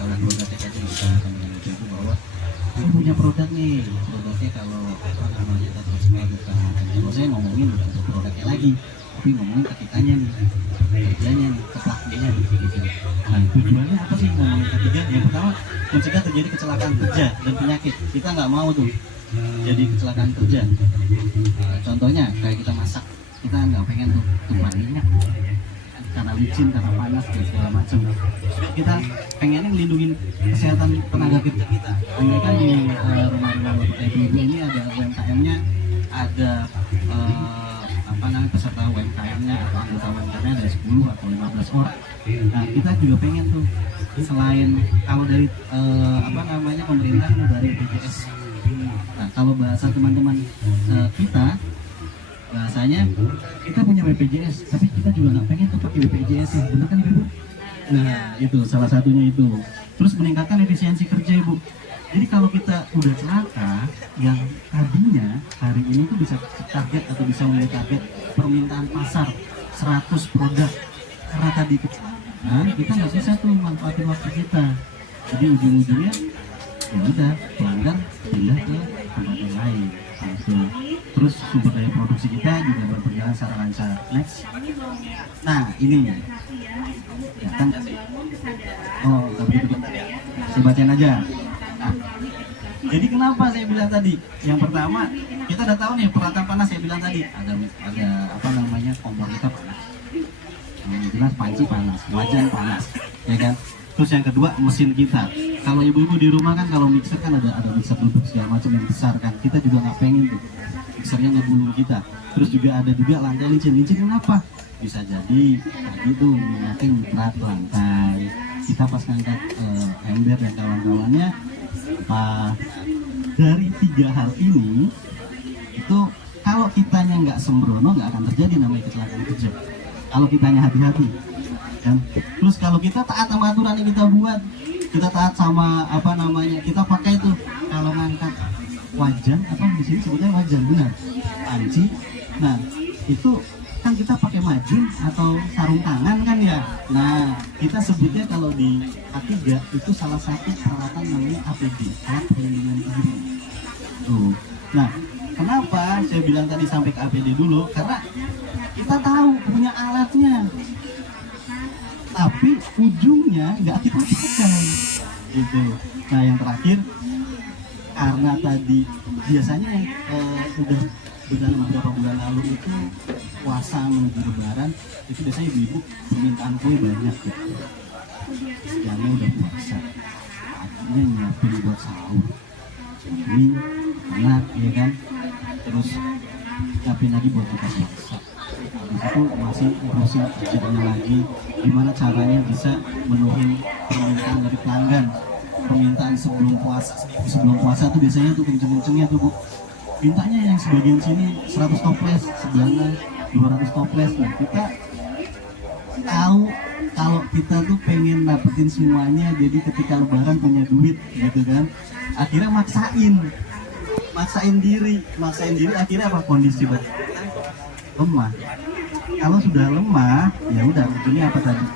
kalau produknya tadi disampaikan dengan itu bahwa saya punya produk nih, produknya kalau apa namanya tadi kalau saya ngomongin bukan untuk produknya lagi, tapi ngomongin ke kitanya nih, kerjanya nih, ke pelakunya gitu. Nah tujuannya apa sih ngomongin ketiga? Yang pertama mencegah terjadi kecelakaan kerja dan penyakit. Kita nggak mau tuh jadi kecelakaan kerja. Contohnya kayak kita masak, kita nggak pengen tuh tumpah minyak karena licin, karena panas dan segala macam. Kita pengennya ngelindungin kesehatan tenaga kerja kita. Ini kan di rumah-rumah bapak ibu ini ada UMKM-nya, ada apa namanya peserta UMKM-nya atau anggota UMKM-nya dari 10 atau 15 orang. Nah kita juga pengen tuh selain kalau dari apa namanya pemerintah dari BPJS. Nah kalau bahasa teman-teman kita bahasanya kita punya BPJS, tapi kita juga nggak pengen tuh pakai BPJS ya, benar kan Ibu? Nah itu salah satunya itu. Terus meningkatkan efisiensi kerja Ibu. Jadi kalau kita udah celaka, yang tadinya hari ini tuh bisa target atau bisa memenuhi target permintaan pasar 100 produk, karena tadi kecelakaan kita nggak bisa tuh manfaatin waktu kita. Jadi ujung-ujungnya ya udah pelanggan pindah ke tempat yang lain. Gitu. Terus sumber daya produksi kita juga berjalan secara lancar. Next. Nah ini ya kan. Oh nggak begitu bentar ya. Saya bacain aja. Nah, jadi kenapa saya bilang tadi? Yang pertama kita udah tahu nih peralatan panas, saya bilang tadi ada apa namanya kompor kita panas. Yang jelas panci panas, wajan panas, ya kan? Terus yang kedua mesin kita. Kalau ibu-ibu di rumah kan kalau mixer kan ada mixer duduk segala macam yang besar kan. Kita juga nggak pengen tuh mixernya ngebulung kita. Terus juga ada juga lantai licin. Licin kenapa? Bisa jadi tadi tuh minyakin berat lantai. Kita pas ngangkat ember dan kawan-kawannya apa dari 3 hal ini itu kalau kitanya nggak sembrono nggak akan terjadi namanya kecelakaan kerja. Kalau kitanya hati-hati. Dan terus kalau kita taat sama aturan yang kita buat, kita taat sama apa namanya, kita pakai tuh kalau ngangkat wajan apa di sini sebutnya wajan benar, panci. Nah itu kan kita pakai majun atau sarung tangan kan ya. Nah kita sebutnya kalau di A3 itu salah satu peralatan namanya APD, alat pelindungan diri. Tuh. Nah kenapa saya bilang tadi sampai ke APD dulu? Karena kita tahu punya alatnya, tapi ujungnya nggak kita pakai gitu. Nah yang terakhir karena tadi biasanya yang udah berjalan beberapa bulan lalu itu puasa menuju lebaran itu biasanya ibu-ibu permintaan kue banyak gitu. Sekiannya udah puasa, akhirnya nyiapin buat sahur mie anak ya kan, terus nyiapin lagi buat buka puasa. Habis itu masih urusin kerjanya lagi, gimana caranya bisa menuhin permintaan dari pelanggan. Permintaan sebelum puasa tuh biasanya tuh kenceng-kencengnya tuh Bu, mintanya yang sebagian sini 100 toples, sebelahnya 200 toples. Nah kita tahu kalau kita tuh pengen dapetin semuanya, jadi ketika lebaran punya duit gitu kan, akhirnya maksain diri akhirnya apa, kondisi badan lemah. Kalau sudah lemah ya udah ujungnya apa tadi,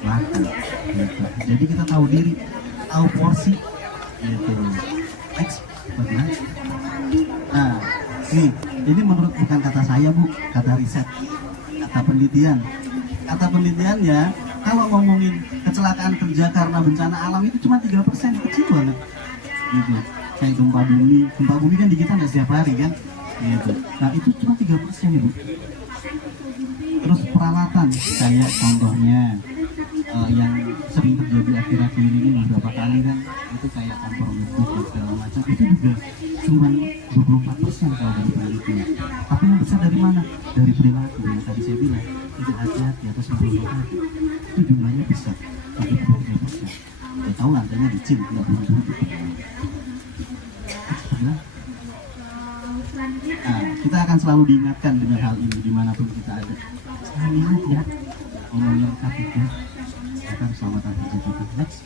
makan gitu. Jadi kita tahu diri, tahu porsi gitu. Next, bagaimana? Nah nih ini menurut bukan kata saya Bu, kata riset, kata penelitian. Kata penelitiannya kalau ngomongin kecelakaan kerja karena bencana alam itu cuma 3%, kecil banget gitu. Kayak gempa bumi kan di kita nggak setiap hari kan gitu. Nah itu cuma 3% Ibu. Terus peralatan kayak contohnya yang sering terjadi akhir-akhir ini beberapa kali kan, itu kayak kompor listrik dan segala macam, itu juga cuma 24% kalau dari penelitian. Tapi yang besar dari mana? Dari perilaku yang tadi saya bilang, tidak hati-hati atau sebelum tadi itu jumlahnya besar, 33%. Kita tahu lantainya licin, tidak buru-buru. Nah, kita akan selalu diingatkan dengan hal ini dimanapun kita ada. Selalu ingat ya, ngomongin K3 akan keselamatan kerja kita. Next,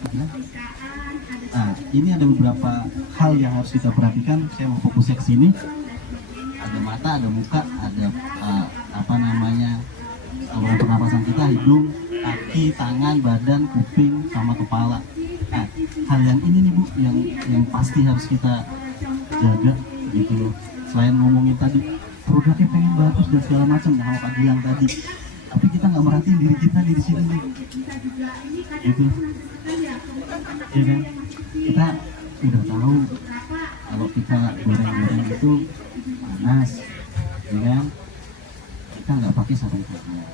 nah, ini ada beberapa hal yang harus kita perhatikan. Saya mau fokusnya ke sini. Ada mata, ada muka, ada apa namanya, saluran pernapasan kita, hidung, kaki, tangan, badan, kuping, sama kepala. Nah, hal yang ini nih Bu, yang pasti harus kita jaga gitu loh. Selain ngomongin tadi produknya pengen bagus dan segala macam yang Kak bilang tadi, tapi kita nggak merhatiin diri kita di sini nih, gitu, ya kan? Kita udah tahu kalau kita goreng-goreng itu panas, ya kan? Kita nggak pakai sarung tangan.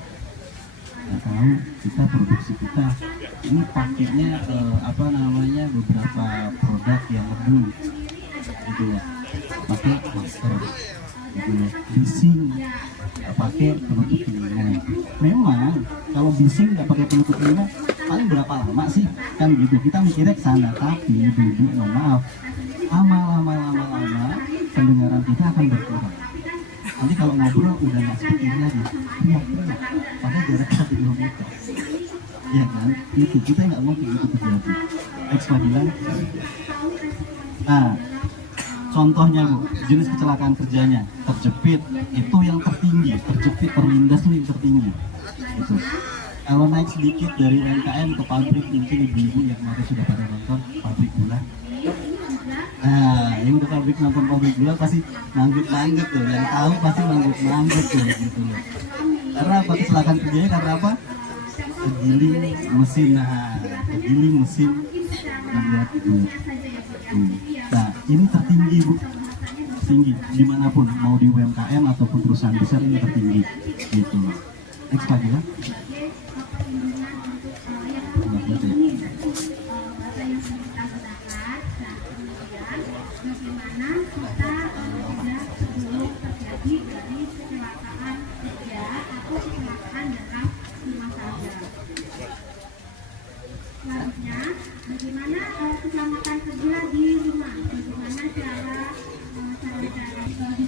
Nggak tahu kita produksi kita ini pakainya apa namanya beberapa produk yang lebih gitu ya, pakai masker gitu ya, bising nggak pakai penutup telinga. Memang kalau bising nggak pakai penutup telinga paling berapa lama sih kan gitu, kita mikirnya ke sana, tapi ibu mohon maaf, lama pendengaran kita akan berkurang. Nanti kalau ngobrol udah nggak seperti ini lagi, padahal jaraknya 1 kilometer, ya kan? Itu kita nggak mau kayak itu terjadi. Ekstra bilang, nah contohnya Bu, jenis kecelakaan kerjanya terjepit itu yang tertinggi, terjepit terlindas itu yang tertinggi. Gitu. Kalau naik sedikit dari UMKM ke pabrik, mungkin ibu-ibu yang kemarin sudah pada nonton pabrik gula. Nah, yang udah pabrik nonton pabrik gula pasti manggut-manggut tuh, yang tahu pasti manggut-manggut tuh gitu loh. Karena apa kecelakaan kerjanya? Karena apa? Kegiling mesin, kegiling mesin membuat gula. Nah, ini tertinggi Bu, tinggi dimanapun, mau di UMKM ataupun perusahaan besar ini tertinggi gitu loh. Next lagi ya. Selanjutnya, bagaimana keselamatan kerja di rumah? Bagaimana cara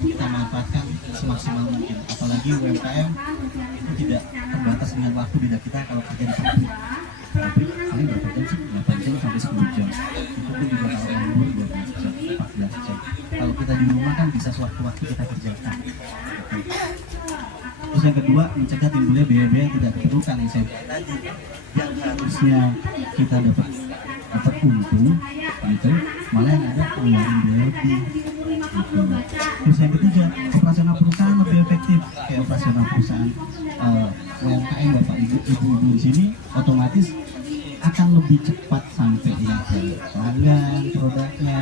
kita manfaatkan semaksimal mungkin, apalagi UMKM itu tidak terbatas dengan waktu beda kita. Kalau kerja di pabrik paling berapa jam sih? 8 jam sampai 10 jam, itu pun juga kalau lembur 12 jam, 14 jam. Kalau kita di rumah kan bisa sewaktu-waktu kita kerjakan. Terus yang kedua, mencegah timbulnya biaya-biaya yang tidak diperlukan yang saya bilang tadi, yang harusnya kita dapat untung gitu, malah yang ada pengeluaran biaya lebih gitu. Terus yang ketiga, operasional perusahaan lebih efektif. Kayak operasional perusahaan UMKM Bapak Ibu di sini otomatis akan lebih cepat sampai ya ke pelanggan produknya.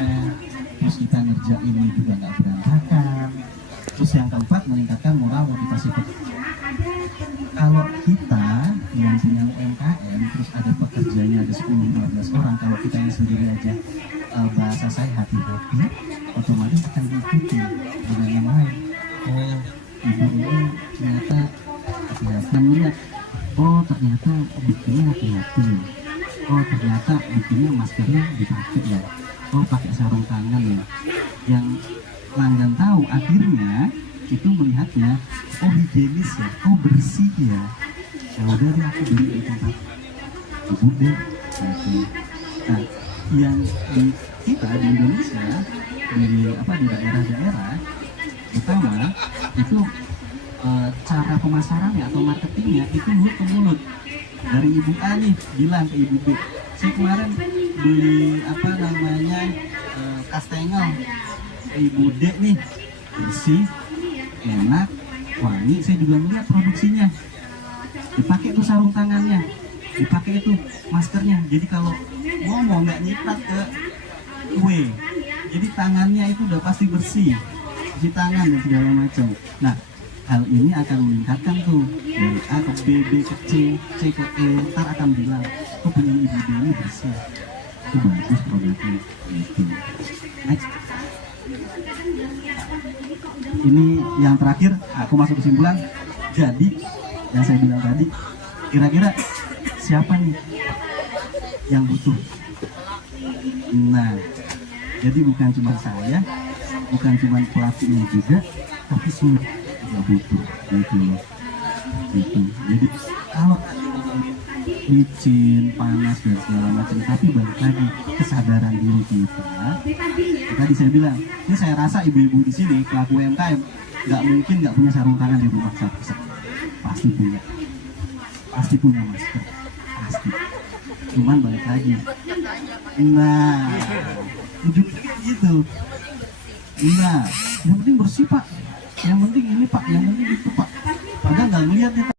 Terus kita ngerjain juga nggak berantakan. Terus yang keempat, meningkatkan moral motivasi pekerja. Kalau kita yang punya UMKM terus ada pekerjanya ada 10-15 orang, kalau kita yang sendiri aja bahasa saya hati-hati, otomatis akan diikuti dengan yang lain. Oh, ibu ini ternyata hati-hati melihat, oh ternyata bikinnya hati-hati, oh ternyata bikinnya maskernya dipakai ya, oh pakai sarung tangan ya. Yang pelanggan tahu akhirnya itu melihatnya, oh higienis ya, oh bersih ya, ya udah deh aku beli di tempat ibu deh gitu. Nah, yang di kita di Indonesia di daerah-daerah pertama itu cara pemasarannya atau marketingnya itu mulut ke mulut. Dari ibu A nih bilang ke ibu B, saya kemarin beli kastengel ibu D nih, bersih, enak, wangi. Saya juga melihat produksinya, dipakai tuh sarung tangannya, dipakai itu maskernya. Jadi kalau ngomong nggak nyiprat ke kue, jadi tangannya itu udah pasti bersih, cuci tangan dan segala macam. Nah, hal ini akan meningkatkan tuh dari A ke B, B ke C, C ke E. Ntar akan bilang, kok punya ibu D ini bersih, itu bagus produknya gitu. Next. Ini yang terakhir, aku masuk kesimpulan. Jadi yang saya bilang tadi, kira-kira siapa nih yang butuh? Nah, jadi bukan cuma saya, bukan cuma pelakunya juga, tapi semua juga butuh gitu loh. Gitu. Jadi kalau licin, panas dan segala macam, tapi balik lagi kesadaran diri kita. Tadi saya bilang, ini saya rasa ibu-ibu di sini pelaku UMKM nggak mungkin nggak punya sarung tangan di rumah satu, pasti punya masker, pasti. Cuman balik lagi Nah, ujung-ujungnya gitu. Iya, yang penting bersih pak, yang penting ini pak, yang penting itu pak. Padahal nggak ngeliat ya pak.